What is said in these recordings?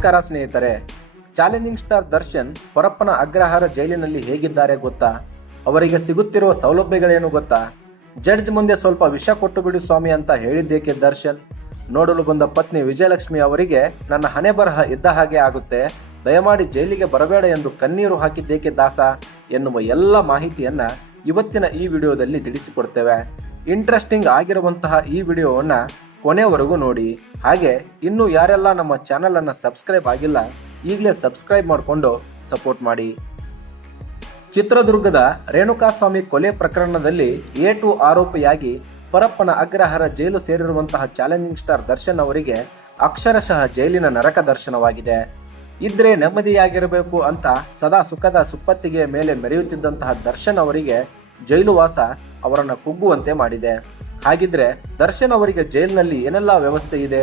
ನಮಸ್ಕಾರ ಸ್ನೇಹಿತರೆ. Challenging star Darshan Parappana Agrahara ಜೈಲಿನಲ್ಲಿ ಹೇಗಿದ್ದಾರೆ ಗೊತ್ತಾ? ಅವರಿಗೆ ಸಿಗುತ್ತಿರುವ ಸೌಲಭ್ಯಗಳೇನು ಗೊತ್ತಾ? ಜಡ್ಜ್ ಮುಂದೆ ಸ್ವಲ್ಪ ವಿಷ ಕೊಟ್ಟು ಬಿಡು ಸ್ವಾಮಿ ಅಂತ ಹೇಳಿದ್ದೇಕೆ ದರ್ಶನ್? ನೋಡಲು ಬಂದ ಪತ್ನಿ ವಿಜಯಲಕ್ಷ್ಮಿ ಅವರಿಗೆ ನನ್ನ ಹಣೆ ಬರಹ ಇದ್ದ ಹಾಗೆ ಆಗುತ್ತೆ, ದಯಮಾಡಿ ಜೈಲಿಗೆ ಬರಬೇಡ ಎಂದು ಕಣ್ಣೀರು ಹಾಕಿದ್ದೇಕೆ ದಾಸ ಎನ್ನುವ ಎಲ್ಲ ಮಾಹಿತಿಯನ್ನ ಇವತ್ತಿನ ಈ ವಿಡಿಯೋದಲ್ಲಿ ತಿಳಿಸಿಕೊಡ್ತೇವೆ. ಇಂಟ್ರೆಸ್ಟಿಂಗ್ ಆಗಿರುವಂತಹ ಈ ವಿಡಿಯೋವನ್ನ ಕೊನೆವರೆಗೂ ನೋಡಿ. ಹಾಗೆ ಇನ್ನೂ ಯಾರೆಲ್ಲ ನಮ್ಮ ಚಾನೆಲ್ ಅನ್ನು ಸಬ್ಸ್ಕ್ರೈಬ್ ಆಗಿಲ್ಲ, ಈಗಲೇ ಸಬ್ಸ್ಕ್ರೈಬ್ ಮಾಡಿಕೊಂಡು ಸಪೋರ್ಟ್ ಮಾಡಿ. ಚಿತ್ರದುರ್ಗದ ರೇಣುಕಾಸ್ವಾಮಿ ಕೊಲೆ ಪ್ರಕರಣದಲ್ಲಿ A2 ಆರೋಪಿಯಾಗಿ ಪರಪ್ಪನ ಅಗ್ರಹಾರ ಜೈಲು ಸೇರಿರುವಂತಹ ಚಾಲೆಂಜಿಂಗ್ ಸ್ಟಾರ್ ದರ್ಶನ್ ಅವರಿಗೆ ಅಕ್ಷರಶಃ ಜೈಲಿನ ನರಕ ದರ್ಶನವಾಗಿದೆ. ಇದ್ರೆ ನೆಮ್ಮದಿಯಾಗಿರಬೇಕು ಅಂತ ಸದಾ ಸುಖದ ಸುಪ್ಪತ್ತಿಗೆಯ ಮೇಲೆ ಮೆರೆಯುತ್ತಿದ್ದಂತಹ ದರ್ಶನ್ ಅವರಿಗೆ ಜೈಲು ವಾಸ ಅವರನ್ನು ಕುಗ್ಗುವಂತೆ ಮಾಡಿದೆ. ಹಾಗಿದ್ರೆ ದರ್ಶನ್ ಅವರಿಗೆ ಜೈಲಿನಲ್ಲಿ ಏನೆಲ್ಲ ವ್ಯವಸ್ಥೆ ಇದೆ,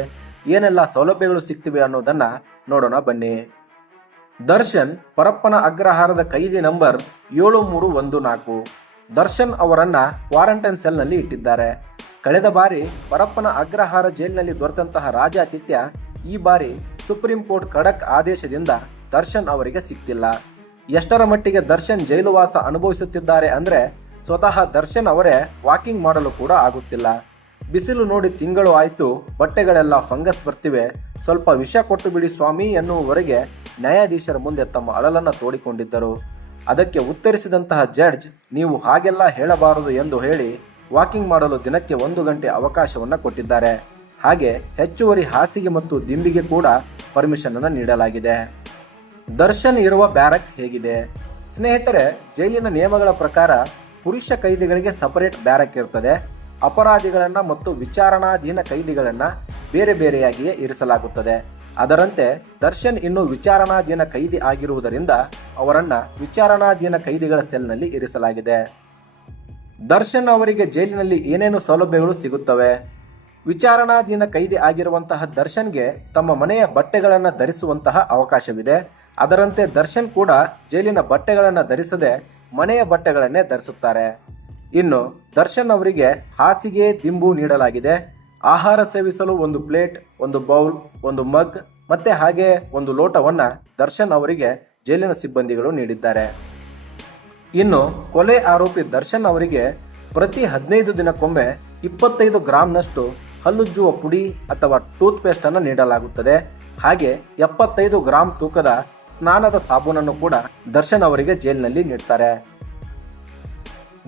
ಏನೆಲ್ಲ ಸೌಲಭ್ಯಗಳು ಸಿಗ್ತಿವೆ ಅನ್ನೋದನ್ನ ನೋಡೋಣ ಬನ್ನಿ. ದರ್ಶನ್ ಪರಪ್ಪನ ಅಗ್ರಹಾರದ ಕೈದಿ ನಂಬರ್ 7314. ದರ್ಶನ್ ಅವರನ್ನ ಕ್ವಾರಂಟೈನ್ ಸೆಲ್ ನಲ್ಲಿ ಇಟ್ಟಿದ್ದಾರೆ. ಕಳೆದ ಬಾರಿ ಪರಪ್ಪನ ಅಗ್ರಹಾರ ಜೈಲಿನಲ್ಲಿ ದೊರೆತಂತಹ ರಾಜಾತಿಥ್ಯ ಈ ಬಾರಿ ಸುಪ್ರೀಂ ಕೋರ್ಟ್ ಖಡಕ್ ಆದೇಶದಿಂದ ದರ್ಶನ್ ಅವರಿಗೆ ಸಿಕ್ತಿಲ್ಲ. ಎಷ್ಟರ ಮಟ್ಟಿಗೆ ದರ್ಶನ್ ಜೈಲು ವಾಸ ಅನುಭವಿಸುತ್ತಿದ್ದಾರೆ ಅಂದ್ರೆ ಸ್ವತಃ ದರ್ಶನ್ ಅವರೇ ವಾಕಿಂಗ್ ಮಾಡಲು ಕೂಡ ಆಗುತ್ತಿಲ್ಲ. ಬಿಸಿಲು ನೋಡಿ ತಿಂಗಳು ಆಯ್ತು, ಬಟ್ಟೆಗಳೆಲ್ಲ ಫಂಗಸ್ ಬರ್ತಿವೆ, ಸ್ವಲ್ಪ ವಿಷ ಕೊಟ್ಟು ಬಿಡಿ ಸ್ವಾಮಿ ಎನ್ನುವವರೆಗೆ ನ್ಯಾಯಾಧೀಶರ ಮುಂದೆ ತಮ್ಮ ಅಳಲನ್ನು ತೋಡಿಕೊಂಡಿದ್ದರು. ಅದಕ್ಕೆ ಉತ್ತರಿಸಿದಂತಹ ಜಡ್ಜ್, ನೀವು ಹಾಗೆಲ್ಲ ಹೇಳಬಾರದು ಎಂದು ಹೇಳಿ ವಾಕಿಂಗ್ ಮಾಡಲು ದಿನಕ್ಕೆ 1 ಗಂಟೆ ಅವಕಾಶವನ್ನು ಕೊಟ್ಟಿದ್ದಾರೆ. ಹಾಗೆ ಹೆಚ್ಚುವರಿ ಹಾಸಿಗೆ ಮತ್ತು ದಿಂಬಿಗೆ ಕೂಡ ಪರ್ಮಿಷನ್ ಅನ್ನು ನೀಡಲಾಗಿದೆ. ದರ್ಶನ್ ಇರುವ ಬ್ಯಾರಕ್ ಹೇಗಿದೆ? ಸ್ನೇಹಿತರೆ, ಜೈಲಿನ ನಿಯಮಗಳ ಪ್ರಕಾರ ಪುರುಷ ಕೈದಿಗಳಿಗೆ ಸಪರೇಟ್ ಬ್ಯಾರಕ್ ಇರ್ತದೆ. ಅಪರಾಧಿಗಳನ್ನ ಮತ್ತು ವಿಚಾರಣಾಧೀನ ಕೈದಿಗಳನ್ನ ಬೇರೆ ಬೇರೆಯಾಗಿಯೇ ಇರಿಸಲಾಗುತ್ತದೆ. ಅದರಂತೆ ದರ್ಶನ್ ಇನ್ನು ವಿಚಾರಣಾಧೀನ ಕೈದಿ ಆಗಿರುವುದರಿಂದ ಅವರನ್ನ ವಿಚಾರಣಾಧೀನ ಕೈದಿಗಳ ಸೆಲ್ನಲ್ಲಿ ಇರಿಸಲಾಗಿದೆ. ದರ್ಶನ್ ಅವರಿಗೆ ಜೈಲಿನಲ್ಲಿ ಏನೇನು ಸೌಲಭ್ಯಗಳು ಸಿಗುತ್ತವೆ? ವಿಚಾರಣಾಧೀನ ಕೈದಿ ಆಗಿರುವಂತಹ ದರ್ಶನ್ಗೆ ತಮ್ಮ ಮನೆಯ ಬಟ್ಟೆಗಳನ್ನು ಧರಿಸುವಂತಹ ಅವಕಾಶವಿದೆ. ಅದರಂತೆ ದರ್ಶನ್ ಕೂಡ ಜೈಲಿನ ಬಟ್ಟೆಗಳನ್ನು ಧರಿಸದೆ ಮನೆಯ ಬಟ್ಟೆಗಳನ್ನೇ ಧರಿಸುತ್ತಾರೆ. ಇನ್ನು ದರ್ಶನ್ ಅವರಿಗೆ ಹಾಸಿಗೆ, ದಿಂಬು ನೀಡಲಾಗಿದೆ. ಆಹಾರ ಸೇವಿಸಲು 1 ಪ್ಲೇಟ್, 1 ಬೌಲ್, 1 ಮಗ್ ಮತ್ತೆ ಹಾಗೆ 1 ಲೋಟವನ್ನ ದರ್ಶನ್ ಅವರಿಗೆ ಜೈಲಿನ ಸಿಬ್ಬಂದಿಗಳು ನೀಡಿದ್ದಾರೆ. ಇನ್ನು ಕೊಲೆ ಆರೋಪಿ ದರ್ಶನ್ ಅವರಿಗೆ ಪ್ರತಿ 15 ದಿನಕ್ಕೊಮ್ಮೆ 25 ಗ್ರಾಂನಷ್ಟು ಹಲ್ಲುಜ್ಜುವ ಪುಡಿ ಅಥವಾ ಟೂತ್ ಪೇಸ್ಟ್ ಅನ್ನು ನೀಡಲಾಗುತ್ತದೆ. ಹಾಗೆ 75 ಗ್ರಾಂ ತೂಕದ ಸ್ನಾನದ ಸಾಬೂನನ್ನು ಕೂಡ ದರ್ಶನ್ ಅವರಿಗೆ ಜೈಲಿನಲ್ಲಿ ನೀಡ್ತಾರೆ.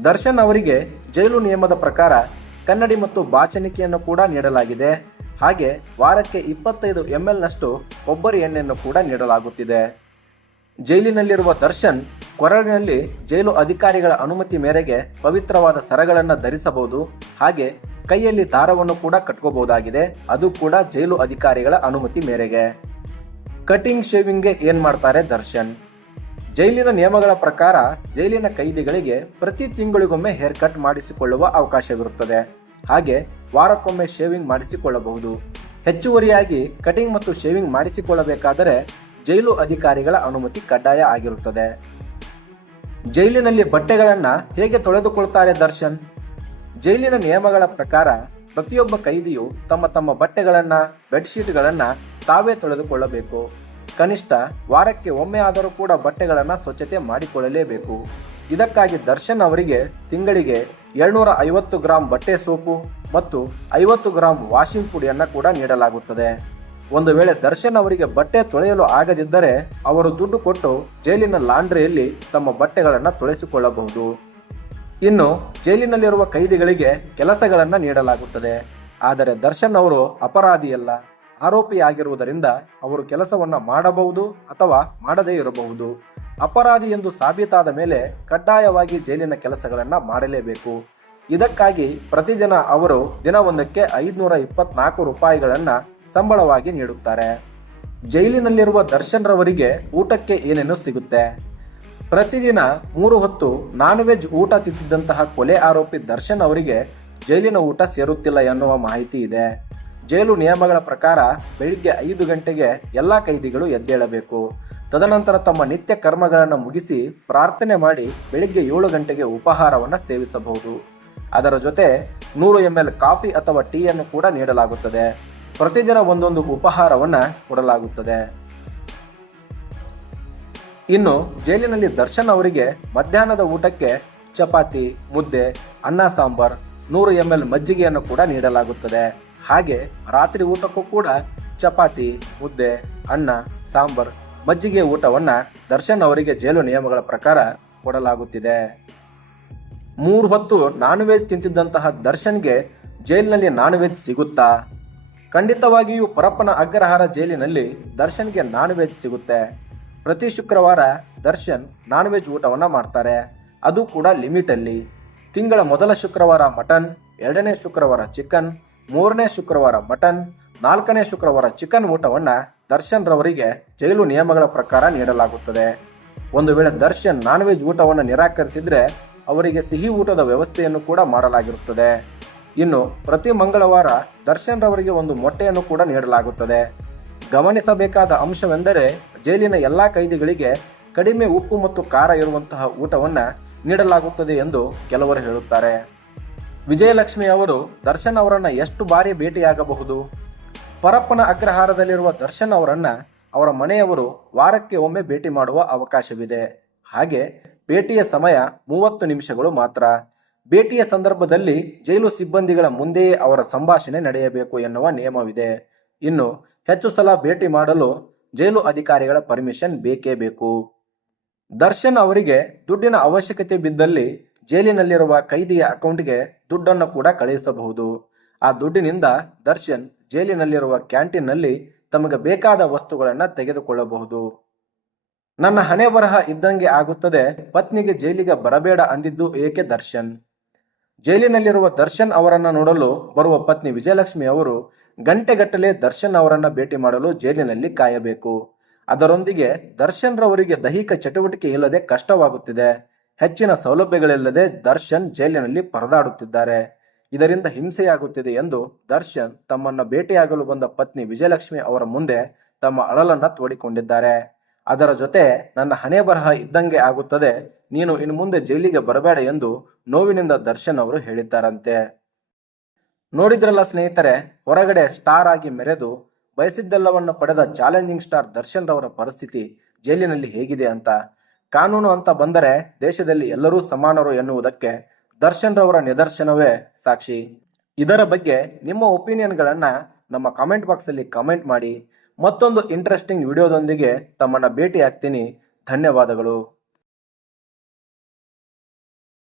ದರ್ಶನ್ ಅವರಿಗೆ ಜೈಲು ನಿಯಮದ ಪ್ರಕಾರ ಕನ್ನಡಿ ಮತ್ತು ಬಾಚಣಿಕೆಯನ್ನು ಕೂಡ ನೀಡಲಾಗಿದೆ. ಹಾಗೆ ವಾರಕ್ಕೆ 25 ml ನಷ್ಟು ಕೊಬ್ಬರಿ ಎಣ್ಣೆಯನ್ನು ಕೂಡ ನೀಡಲಾಗುತ್ತಿದೆ. ಜೈಲಿನಲ್ಲಿರುವ ದರ್ಶನ್ ಕೊರಳಿನಲ್ಲಿ ಜೈಲು ಅಧಿಕಾರಿಗಳ ಅನುಮತಿ ಮೇರೆಗೆ ಪವಿತ್ರವಾದ ಸರಗಳನ್ನು ಧರಿಸಬಹುದು. ಹಾಗೆ ಕೈಯಲ್ಲಿ ದಾರವನ್ನು ಕೂಡ ಕಟ್ಕೋಬಹುದಾಗಿದೆ. ಅದು ಕೂಡ ಜೈಲು ಅಧಿಕಾರಿಗಳ ಅನುಮತಿ ಮೇರೆಗೆ. ಕಟಿಂಗ್ ಶೇವಿಂಗ್ಗೆ ಏನ್ ಮಾಡ್ತಾರೆ ದರ್ಶನ್? ಜೈಲಿನ ನಿಯಮಗಳ ಪ್ರಕಾರ ಜೈಲಿನ ಕೈದಿಗಳಿಗೆ ಪ್ರತಿ ತಿಂಗಳಿಗೊಮ್ಮೆ ಹೇರ್ ಕಟ್ ಮಾಡಿಸಿಕೊಳ್ಳುವ ಅವಕಾಶವಿರುತ್ತದೆ. ಹಾಗೆ ವಾರಕ್ಕೊಮ್ಮೆ ಶೇವಿಂಗ್ ಮಾಡಿಸಿಕೊಳ್ಳಬಹುದು. ಹೆಚ್ಚುವರಿಯಾಗಿ ಕಟಿಂಗ್ ಮತ್ತು ಶೇವಿಂಗ್ ಮಾಡಿಸಿಕೊಳ್ಳಬೇಕಾದರೆ ಜೈಲು ಅಧಿಕಾರಿಗಳ ಅನುಮತಿ ಕಡ್ಡಾಯ ಆಗಿರುತ್ತದೆ. ಜೈಲಿನಲ್ಲಿ ಬಟ್ಟೆಗಳನ್ನ ಹೇಗೆ ತೊಳೆದುಕೊಳ್ತಾರೆ ದರ್ಶನ್? ಜೈಲಿನ ನಿಯಮಗಳ ಪ್ರಕಾರ ಪ್ರತಿಯೊಬ್ಬ ಕೈದಿಯು ತಮ್ಮ ತಮ್ಮ ಬಟ್ಟೆಗಳನ್ನ, ಬೆಡ್ಶೀಟ್ಗಳನ್ನ ತಾವೇ ತೊಳೆದುಕೊಳ್ಳಬೇಕು. ಕನಿಷ್ಠ ವಾರಕ್ಕೆ ಒಮ್ಮೆ ಆದರೂ ಕೂಡ ಬಟ್ಟೆಗಳನ್ನ ಸ್ವಚ್ಛತೆ ಮಾಡಿಕೊಳ್ಳಲೇಬೇಕು. ಇದಕ್ಕಾಗಿ ದರ್ಶನ್ ಅವರಿಗೆ ತಿಂಗಳಿಗೆ 250 ಗ್ರಾಂ ಬಟ್ಟೆ ಸೋಪು ಮತ್ತು 50 ಗ್ರಾಂ ವಾಷಿಂಗ್ ಪುಡಿಯನ್ನ ಕೂಡ ನೀಡಲಾಗುತ್ತದೆ. ಒಂದು ವೇಳೆ ದರ್ಶನ್ ಅವರಿಗೆ ಬಟ್ಟೆ ತೊಳೆಯಲು ಆಗದಿದ್ದರೆ ಅವರು ದುಡ್ಡು ಕೊಟ್ಟು ಜೈಲಿನ ಲಾಂಡ್ರಿಯಲ್ಲಿ ತಮ್ಮ ಬಟ್ಟೆಗಳನ್ನು ತೊಳೆಸಿಕೊಳ್ಳಬಹುದು. ಇನ್ನು ಜೈಲಿನಲ್ಲಿರುವ ಕೈದಿಗಳಿಗೆ ಕೆಲಸಗಳನ್ನ ನೀಡಲಾಗುತ್ತದೆ. ಆದರೆ ದರ್ಶನ್ ಅವರು ಅಪರಾಧಿಯಲ್ಲ, ಆರೋಪಿಯಾಗಿರುವುದರಿಂದ ಅವರು ಕೆಲಸವನ್ನ ಮಾಡಬಹುದು ಅಥವಾ ಮಾಡದೇ ಇರಬಹುದು. ಅಪರಾಧಿ ಎಂದು ಸಾಬೀತಾದ ಮೇಲೆ ಕಡ್ಡಾಯವಾಗಿ ಜೈಲಿನ ಕೆಲಸಗಳನ್ನ ಮಾಡಲೇಬೇಕು. ಇದಕ್ಕಾಗಿ ಪ್ರತಿದಿನ ಅವರು ದಿನವೊಂದಕ್ಕೆ 524 ರೂಪಾಯಿಗಳನ್ನ ಸಂಬಳವಾಗಿ ನೀಡುತ್ತಾರೆ. ಜೈಲಿನಲ್ಲಿರುವ ದರ್ಶನ್ ರವರಿಗೆ ಊಟಕ್ಕೆ ಏನೇನು ಸಿಗುತ್ತೆ? ಪ್ರತಿದಿನ 3 ಹೊತ್ತು ನಾನ್ ವೆಜ್ ಊಟ ತಿಂತಿದ್ದಂತಹ ಕೊಲೆ ಆರೋಪಿ ದರ್ಶನ್ ಅವರಿಗೆ ಜೈಲಿನ ಊಟ ಸೇರುತ್ತಿಲ್ಲ ಎನ್ನುವ ಮಾಹಿತಿ ಇದೆ. ಜೈಲು ನಿಯಮಗಳ ಪ್ರಕಾರ ಬೆಳಿಗ್ಗೆ 5 ಗಂಟೆಗೆ ಎಲ್ಲ ಕೈದಿಗಳು ಎದ್ದೇಳಬೇಕು. ತದನಂತರ ತಮ್ಮ ನಿತ್ಯ ಕರ್ಮಗಳನ್ನು ಮುಗಿಸಿ ಪ್ರಾರ್ಥನೆ ಮಾಡಿ ಬೆಳಿಗ್ಗೆ 7 ಗಂಟೆಗೆ ಉಪಹಾರವನ್ನು ಸೇವಿಸಬಹುದು. ಅದರ ಜೊತೆ 100 ml ಕಾಫಿ ಅಥವಾ ಟೀಯನ್ನು ಕೂಡ ನೀಡಲಾಗುತ್ತದೆ. ಪ್ರತಿದಿನ ಒಂದೊಂದು ಉಪಹಾರವನ್ನು ಕೊಡಲಾಗುತ್ತದೆ. ಇನ್ನು ಜೈಲಿನಲ್ಲಿ ದರ್ಶನ್ ಅವರಿಗೆ ಮಧ್ಯಾಹ್ನದ ಊಟಕ್ಕೆ ಚಪಾತಿ, ಮುದ್ದೆ, ಅನ್ನ ಸಾಂಬಾರ್, 100 ml ಮಜ್ಜಿಗೆಯನ್ನು ಕೂಡ ನೀಡಲಾಗುತ್ತದೆ. ಹಾಗೆ ರಾತ್ರಿ ಊಟಕ್ಕೂ ಕೂಡ ಚಪಾತಿ, ಮುದ್ದೆ, ಅನ್ನ, ಸಾಂಬಾರ್, ಮಜ್ಜಿಗೆ ಊಟವನ್ನ ದರ್ಶನ್ ಅವರಿಗೆ ಜೈಲು ನಿಯಮಗಳ ಪ್ರಕಾರ ಕೊಡಲಾಗುತ್ತಿದೆ. 3 ಹೊತ್ತು ನಾನ್ ವೆಜ್ ತಿಂತಿದ್ದಂತಹ ದರ್ಶನ್ಗೆ ಜೈಲಿನಲ್ಲಿ ನಾನ್ ವೆಜ್ ಸಿಗುತ್ತಾ? ಖಂಡಿತವಾಗಿಯೂ ಪರಪ್ಪನ ಅಗ್ರಹಾರ ಜೈಲಿನಲ್ಲಿ ದರ್ಶನ್ಗೆ ನಾನ್ ವೆಜ್ ಸಿಗುತ್ತೆ. ಪ್ರತಿ ಶುಕ್ರವಾರ ದರ್ಶನ್ ನಾನ್ ವೆಜ್ ಊಟವನ್ನ ಮಾಡ್ತಾರೆ. ಅದು ಕೂಡ ಲಿಮಿಟ್ ಅಲ್ಲಿ. ತಿಂಗಳ ಮೊದಲ ಶುಕ್ರವಾರ ಮಟನ್, 2ನೇ ಶುಕ್ರವಾರ ಚಿಕನ್, 3ನೇ ಶುಕ್ರವಾರ ಮಟನ್, 4ನೇ ಶುಕ್ರವಾರ ಚಿಕನ್ ಊಟವನ್ನ ದರ್ಶನ್ ರವರಿಗೆ ಜೈಲು ನಿಯಮಗಳ ಪ್ರಕಾರ ನೀಡಲಾಗುತ್ತದೆ. ಒಂದು ವೇಳೆ ದರ್ಶನ್ ನಾನ್ ವೆಜ್ ಊಟವನ್ನು ನಿರಾಕರಿಸಿದ್ರೆ ಅವರಿಗೆ ಸಿಹಿ ಊಟದ ವ್ಯವಸ್ಥೆಯನ್ನು ಕೂಡ ಮಾಡಲಾಗಿರುತ್ತದೆ. ಇನ್ನು ಪ್ರತಿ ಮಂಗಳವಾರ ದರ್ಶನ್ ರವರಿಗೆ ಒಂದು ಮೊಟ್ಟೆಯನ್ನು ಕೂಡ ನೀಡಲಾಗುತ್ತದೆ. ಗಮನಿಸಬೇಕಾದ ಅಂಶವೆಂದರೆ ಜೈಲಿನ ಎಲ್ಲಾ ಕೈದಿಗಳಿಗೆ ಕಡಿಮೆ ಉಪ್ಪು ಮತ್ತು ಖಾರ ಇರುವಂತಹ ಊಟವನ್ನ ನೀಡಲಾಗುತ್ತದೆ ಎಂದು ಕೆಲವರು ಹೇಳುತ್ತಾರೆ. ವಿಜಯಲಕ್ಷ್ಮಿ ಅವರು ದರ್ಶನ್ ಅವರನ್ನ ಎಷ್ಟು ಬಾರಿ ಭೇಟಿಯಾಗಬಹುದು? ಪರಪ್ಪನ ಅಗ್ರಹಾರದಲ್ಲಿರುವ ದರ್ಶನ್ ಅವರನ್ನ ಅವರ ಮನೆಯವರು ವಾರಕ್ಕೆ ಒಮ್ಮೆ ಭೇಟಿ ಮಾಡುವ ಅವಕಾಶವಿದೆ. ಹಾಗೆ ಭೇಟಿಯ ಸಮಯ 30 ನಿಮಿಷಗಳು ಮಾತ್ರ. ಭೇಟಿಯ ಸಂದರ್ಭದಲ್ಲಿ ಜೈಲು ಸಿಬ್ಬಂದಿಗಳ ಮುಂದೆಯೇ ಅವರ ಸಂಭಾಷಣೆ ನಡೆಯಬೇಕು ಎನ್ನುವ ನಿಯಮವಿದೆ. ಇನ್ನು ಹೆಚ್ಚು ಸಲ ಭೇಟಿ ಮಾಡಲು ಜೈಲು ಅಧಿಕಾರಿಗಳ ಪರ್ಮಿಷನ್ ಬೇಕೇ ಬೇಕು. ದರ್ಶನ್ ಅವರಿಗೆ ದುಡ್ಡಿನ ಅವಶ್ಯಕತೆ ಬಿದ್ದಲ್ಲಿ ಜೈಲಿನಲ್ಲಿರುವ ಕೈದಿಯ ಅಕೌಂಟ್ಗೆ ದುಡ್ಡನ್ನು ಕೂಡ ಕಳುಹಿಸಬಹುದು. ಆ ದುಡ್ಡಿನಿಂದ ದರ್ಶನ್ ಜೈಲಿನಲ್ಲಿರುವ ಕ್ಯಾಂಟೀನ್ನಲ್ಲಿ ತಮಗೆ ಬೇಕಾದ ವಸ್ತುಗಳನ್ನು ತೆಗೆದುಕೊಳ್ಳಬಹುದು. ನನ್ನ ಹಣೆ ಬರಹ ಇದ್ದಂಗೆ ಆಗುತ್ತದೆ, ಪತ್ನಿಗೆ ಜೈಲಿಗೆ ಬರಬೇಡ ಅಂದಿದ್ದು ಏಕೆ ದರ್ಶನ್? ಜೈಲಿನಲ್ಲಿರುವ ದರ್ಶನ್ ಅವರನ್ನ ನೋಡಲು ಬರುವ ಪತ್ನಿ ವಿಜಯಲಕ್ಷ್ಮಿ ಅವರು ಗಂಟೆಗಟ್ಟಲೆ ದರ್ಶನ್ ಅವರನ್ನ ಭೇಟಿ ಮಾಡಲು ಜೈಲಿನಲ್ಲಿ ಕಾಯಬೇಕು. ಅದರೊಂದಿಗೆ ದರ್ಶನ್ ರವರಿಗೆ ದೈಹಿಕ ಚಟುವಟಿಕೆ ಇಲ್ಲದೆ ಕಷ್ಟವಾಗುತ್ತಿದೆ. ಹೆಚ್ಚಿನ ಸೌಲಭ್ಯಗಳಿಲ್ಲದೆ ದರ್ಶನ್ ಜೈಲಿನಲ್ಲಿ ಪರದಾಡುತ್ತಿದ್ದಾರೆ. ಇದರಿಂದ ಹಿಂಸೆಯಾಗುತ್ತಿದೆ ಎಂದು ದರ್ಶನ್ ತಮ್ಮನ್ನ ಭೇಟಿಯಾಗಲು ಬಂದ ಪತ್ನಿ ವಿಜಯಲಕ್ಷ್ಮಿ ಅವರ ಮುಂದೆ ತಮ್ಮ ಅಳಲನ್ನ ತೋಡಿಕೊಂಡಿದ್ದಾರೆ. ಅದರ ಜೊತೆ ನನ್ನ ಹಣೆ ಬರಹ ಇದ್ದಂಗೆ ಆಗುತ್ತದೆ, ನೀನು ಇನ್ನು ಮುಂದೆ ಜೈಲಿಗೆ ಬರಬೇಡ ಎಂದು ನೋವಿನಿಂದ ದರ್ಶನ್ ಅವರು ಹೇಳಿದ್ದಾರಂತೆ. ನೋಡಿದ್ರಲ್ಲ ಸ್ನೇಹಿತರೆ, ಹೊರಗಡೆ ಸ್ಟಾರ್ ಆಗಿ ಮೆರೆದು ಬಯಸಿದ್ದೆಲ್ಲವನ್ನು ಪಡೆದ ಚಾಲೆಂಜಿಂಗ್ ಸ್ಟಾರ್ ದರ್ಶನ್ ರವರ ಪರಿಸ್ಥಿತಿ ಜೈಲಿನಲ್ಲಿ ಹೇಗಿದೆ ಅಂತ. ಕಾನೂನು ಅಂತ ಬಂದರೆ ದೇಶದಲ್ಲಿ ಎಲ್ಲರೂ ಸಮಾನರು ಎನ್ನುವುದಕ್ಕೆ ದರ್ಶನ್ ರವರ ನಿದರ್ಶನವೇ ಸಾಕ್ಷಿ. ಇದರ ಬಗ್ಗೆ ನಿಮ್ಮ ಒಪಿನಿಯನ್ಗಳನ್ನ ನಮ್ಮ ಕಾಮೆಂಟ್ ಬಾಕ್ಸ್ ಅಲ್ಲಿ ಕಾಮೆಂಟ್ ಮಾಡಿ. ಮತ್ತೊಂದು ಇಂಟ್ರೆಸ್ಟಿಂಗ್ ವಿಡಿಯೋದೊಂದಿಗೆ ತಮ್ಮನ್ನ ಭೇಟಿ ಆಗ್ತೀನಿ. ಧನ್ಯವಾದಗಳು.